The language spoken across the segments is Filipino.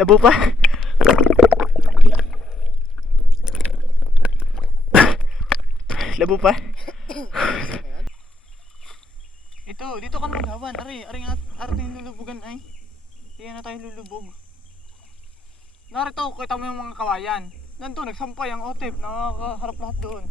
Labo pa. Labo pa. Ito, dito ka na maghawan. Aring ating lulubugan ay. Hindi na tayo lulubog. Narito, kita mo yung mga kawayan. Nandun, nagsampay ang otep. Nakakaharap lahat doon.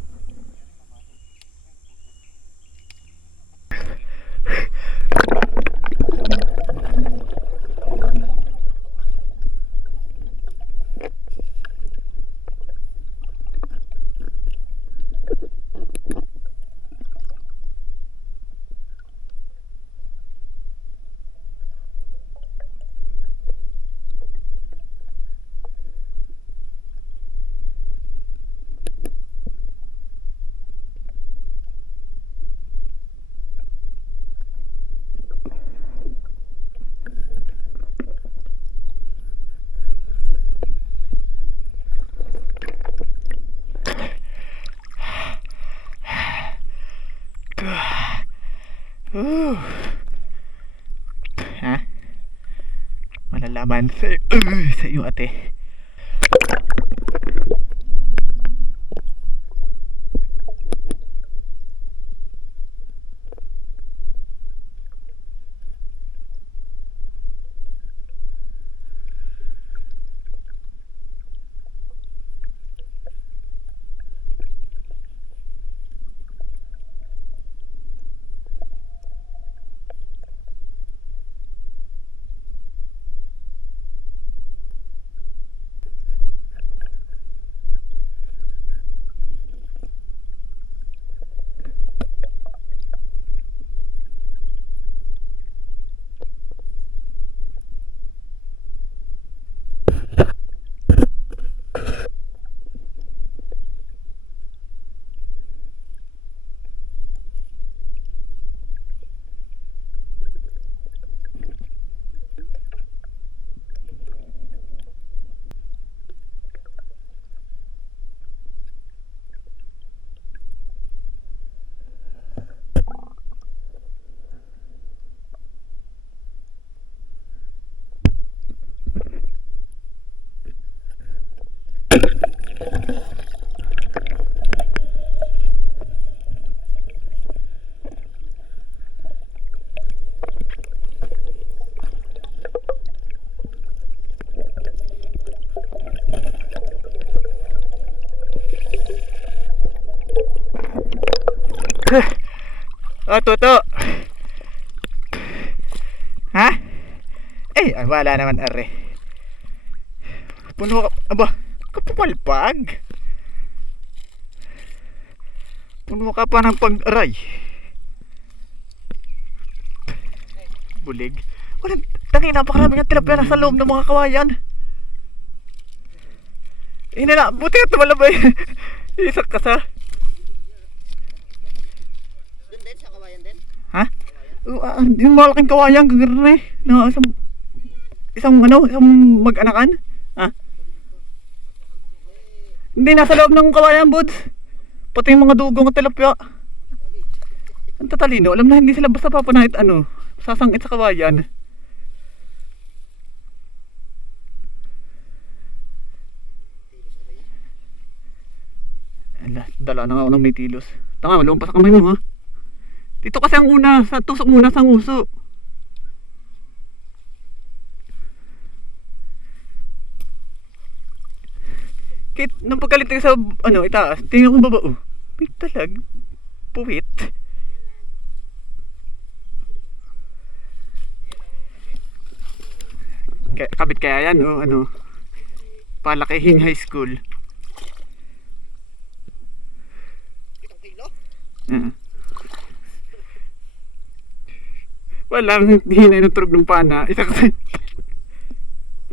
Ha? Malalaman sa iyo ate. Oh, Toto. Ha? Wala naman are. Puno ka, aba, kapupalpag. Puno ka pa ng pag-aray. Bulig. Walang, tangi, napakarami nga tilapia nasa loob ng mga kawayan. Buti ka tumalabay. Isak ka sa. Doon din sa kawayan din? Ha? Yung malaking kawayan, gagana eh. Na isang mag-anakan. Ha? Hindi, nasa loob ng kawayan, buds. Pati yung mga dugong at tilapia. Ang tatalino, alam na hindi sila basta papanahit sasangit sa kawayan. Dala na nga ako ng may tilos. Tama, lumpas sa kamay mo ha. Dito kasi ang una, sa tusok muna sa nguso. Kahit nang pagkalit sa itaas, tingnan ko baba. Wait talag. Puwit. Kabit kaya yan Palakihin High School. Walang hinay ng turog ng pana. Isa kasi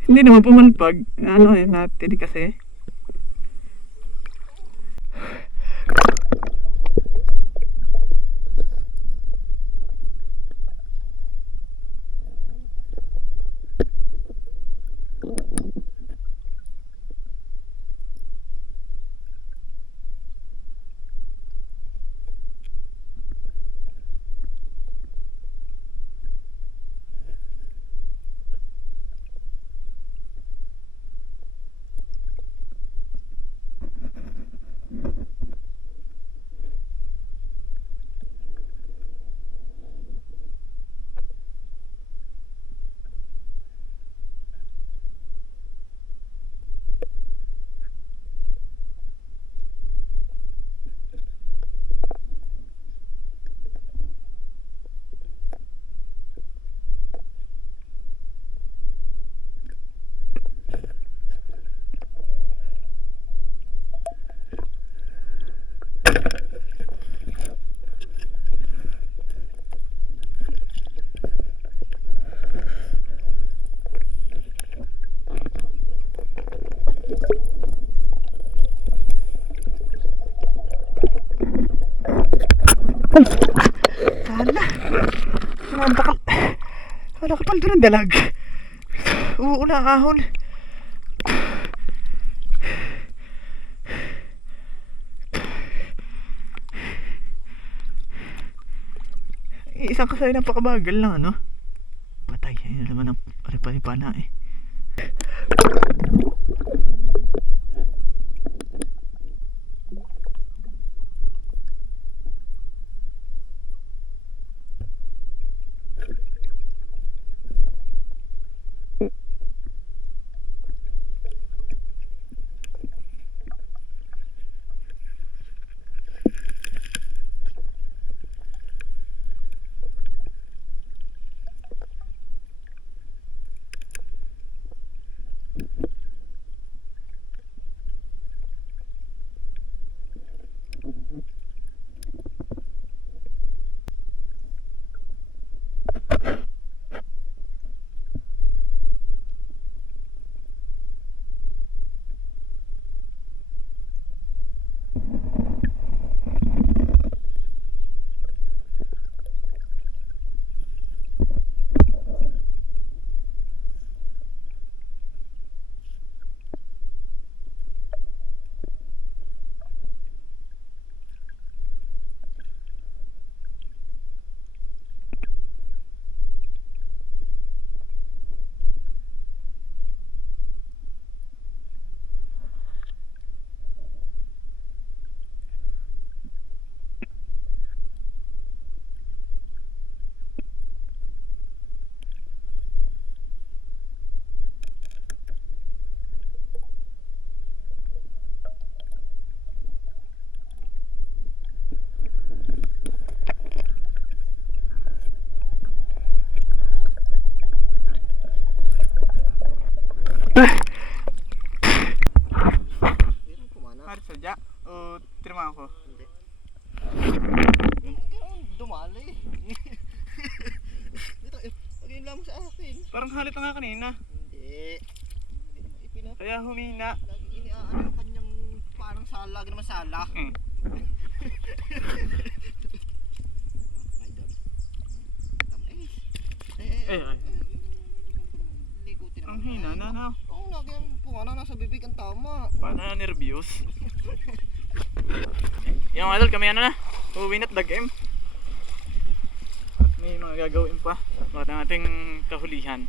hindi naman pumalpag. Natin kasi. Hala. Nakakapal. Nakakapal doon ang dalag. Uula ahon. Isang kasay napakabagal lang ano. Patay. Ayun naman ang paripa-pana eh. Meron kumana. Hari sadya. O tirma ako. Hindi. Dumali. Ito, pag-in lang mo sa akin. Parang halit na nga kanina. Hindi. Hindi naman ipinap. Kaya humina. Lagi iniaano yung kanyang parang sala. Lagi naman sala. Hmm. My God. Tamis. Eh, ay. Ligutin naman. Ang hina na na. Oo, lagi ang kumana nasa bibig ang tama. Paano na nervyos? Yung mga idol, kami ano na. Uuwi na't dag-em. At may mga gagawin pa. Bakit ang ating kahulihan.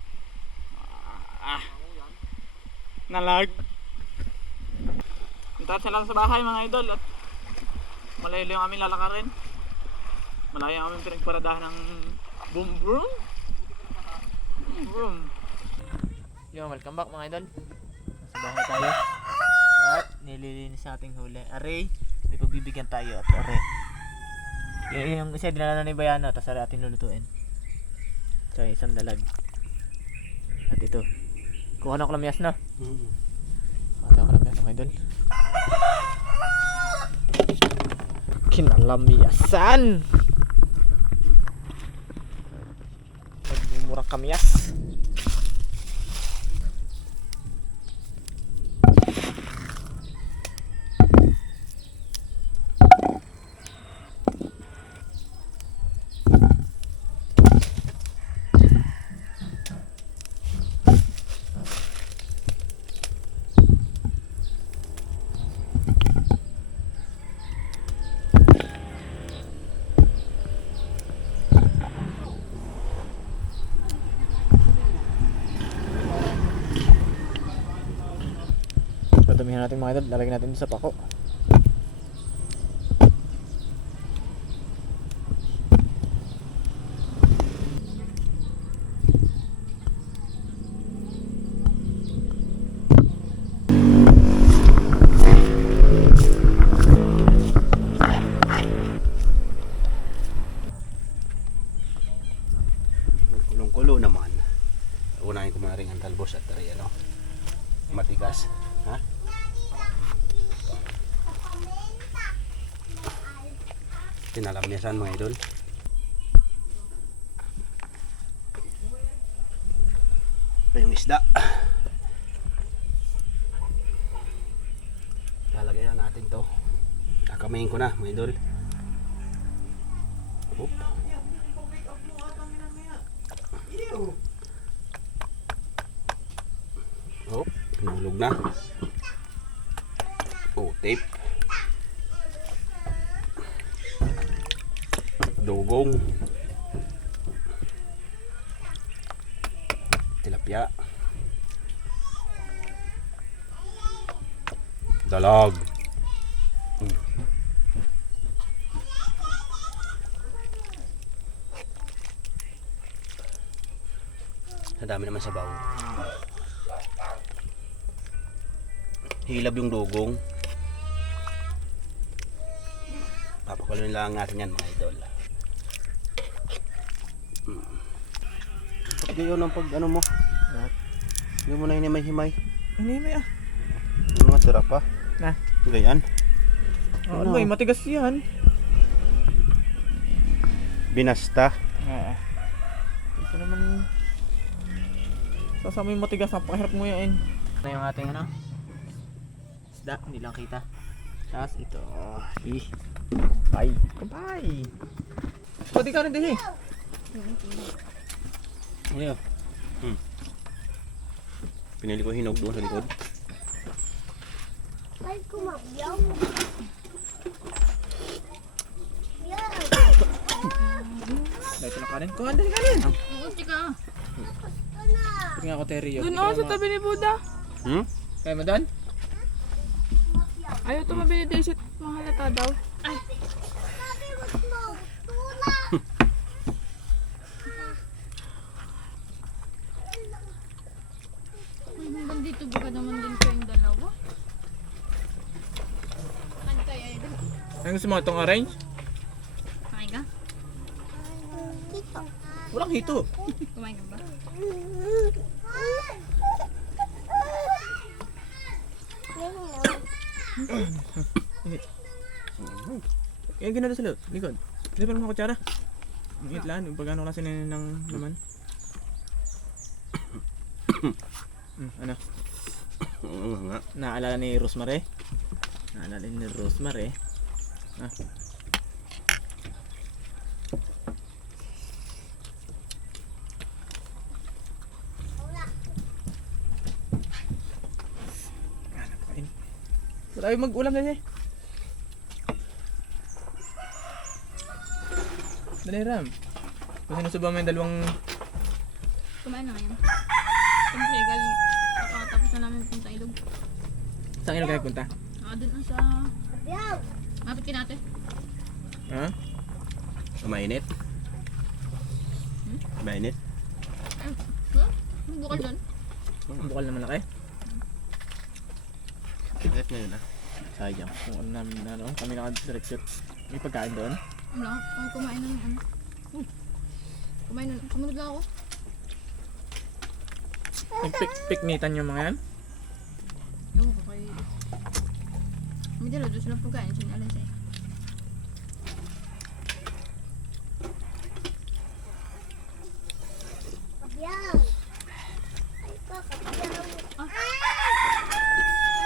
Nalag. Punta sila sa bahay mga idol. At malayo yung aming lalakarin. Malayo ang aming pinagparadahan ng boom boom. Boom boom. Yo, welcome back mga idol. Nasa bahay tayo. At nililinis nating huli. Aray, may pagbibigyan tayo at aray. Yung isa dinala na ni Bayano, tapos aray ating lulutuin. So isang dalag. At ito. Kuha na ko lamyas na. Kuha na ko lamyas mga idol. Kinalamyasan! Nagmumurang kamyas. Padamihan natin mga idol, lalagyan natin sa pako. Kulong-kulo naman. Unahin ko mga ring ang talbos at tari ano. Matigas. Ha? Tinalamyasan mga idol. Ito yung isda. Lalagayan natin to. Kakamayin ko na mga idol. Hop. Hop, pinulog na. Oh, tape. Dugong. Tilapia. Dalag. Ang dami naman sa bawo. Hilab yung dugong. Papakuloyin lang natin yan mga idol. Ba't gayon ang pag ano mo? Hindi mo na hinimay-himay. Ano yun ah? Yung mga tira pa. Na? Ganyan. Ano ba, matigas yan. Binasta. Oo. Ito naman. Sasama yung matigas, napakahirap mo yan. Ito yung ating ano? Isda, hindi lang kita. Tapos ito. Kumpay. Kumpay. Pwede ka rin din eh. Ano yun? Pinili ko hinog doon sa likod. Ay, kumabyaw. Dito na kanin. Kuhan din kanin. Uti ka. Tingnan ako Terry. Doon ako sa tabi ni Buddha. Kaya mo doon? Ayaw tumabi ni Daisy. Mahalata daw. Sabi mo smoke. Tula. Hanggang dito baka naman din kayong dalawa. Ano kaya yun? Ano gusto mo itong orange? Kumain ka? Dito. Walang hito. Kumain ka ba? Yan ginada sa likod. Hindi pa naman kutsara. Ang itlaan, pag ano kasi ng naman. Ano? Nga. Naalala ni Rosemary? Naalala ni Rosemary? Ah. Wala yung mag-ulam na siya. Dali Ram. Kung sinusuba mo yung dalawang... Kumain na ngayon. Siyempre, galing. Tapos na namin punta ilog. Saan ilog kayo punta? Doon na sa... Mapit ka natin. Ha? Mainit. Mainit. Bukal doon. Ang bukal na malaki. Tigret ngayon ah. Sayang. Kung ano namin na ano, kami naka-direct. May pagkain doon. Wala. Kumain na ng ano. Kumain na. Sumunod lang ako. Nagpiknitan yung mga yan. Ewan ko kay... May dala doon silang pagkain. Sinalan sa'yo.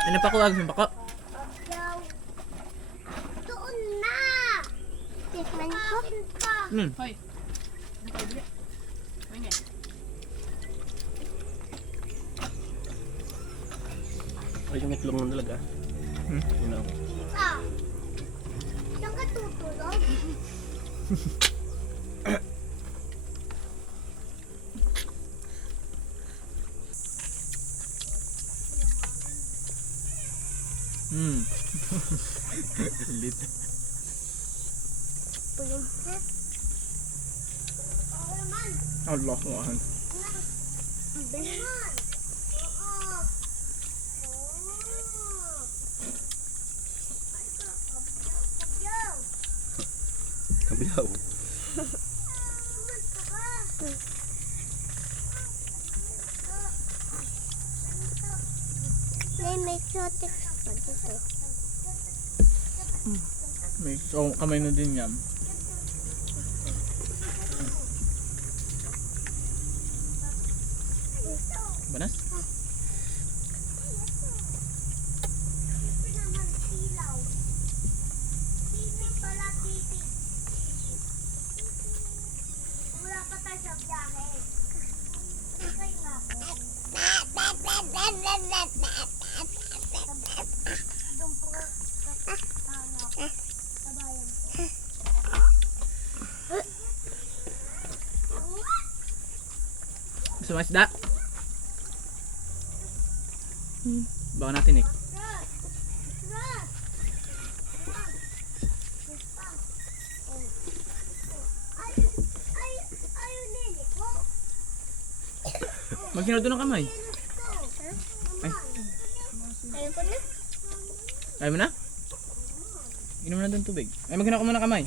Ano pa ko? Agos pa ko? Doon na! Tikman ko. Hoy. Nakabili. Kumain ka. Ay, yung itlog mo talaga. Yun ang... Saan ka tutulog? Lit. Tulog ka. Allah Tuhan. Bilan. Kabilaw. May exotic pa dito. May kamay na din yan. Banas? Gusto mo isda? Baka natin eh. Magsinado ng kamay. Ay. Ayaw mo na? Inom mo na doon tubig. Ay, maghinako mo ng kamay.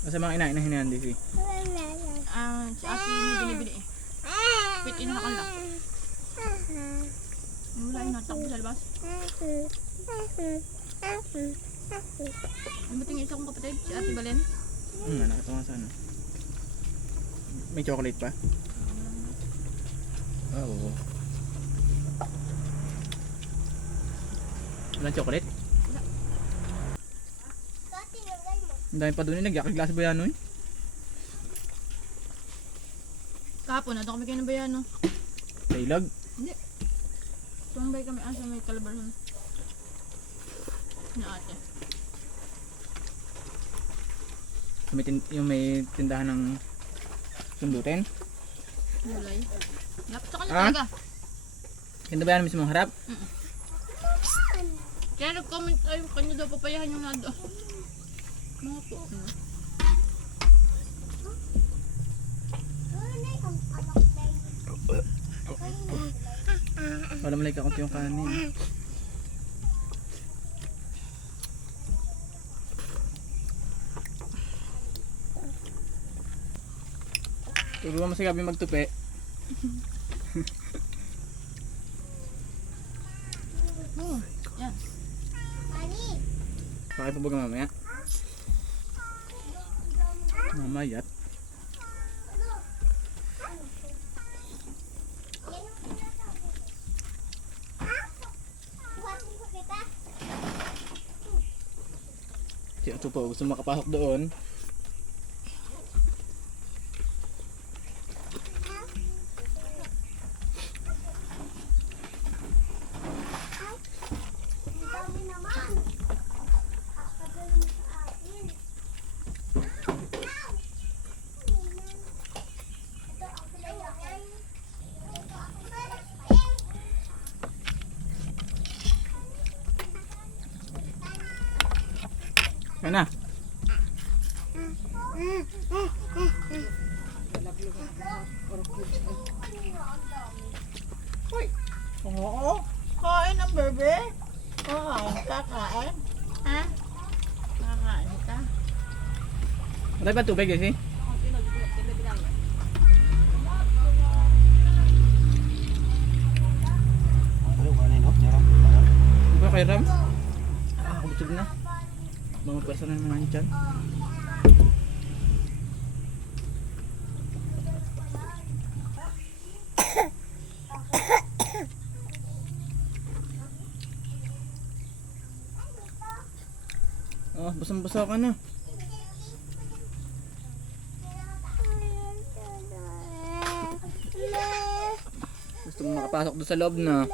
Masa mga inain na hinahan, Daisy? Si ate yung binibili eh. Pitin na ka lang. Wala yung natakbo sa labas. Ang buting isa kong kapatid, si ate Balen. Nakatawa sa ano. May chocolate pa? Oo. Walang chocolate? Ang dami pa doon, nagyakaglas ba yan nun? Kahapon, nato kami kayo ng bayano. Tailag? Tumambay kami sa may kalabaran. Na ate. Yung may tindahan ng sundutin? Gulay. Lapit sa kanya Ah? talaga. Ganda ba yan mismo harap? Kaya nag-comment tayo, kanya daw papayahan yung nado. Mga po. Wala malay kakunti yung kanin. Turuan mo si Gabi magtupi. Yan. Pakipabog mamaya. Mamayat. Si Ato po, gusto makapasok doon. Yan na. Oo, kain ang bebe. Kakain ka, kain. Ha? Kakain ka. Matay pa tubig kasi. Ano kanin no? Meron. Di ba kay Ram? Busog na. Mga pwersa na naman dyan. Oh, basang-basa ka na. Gusto mo makapasok doon sa loob na.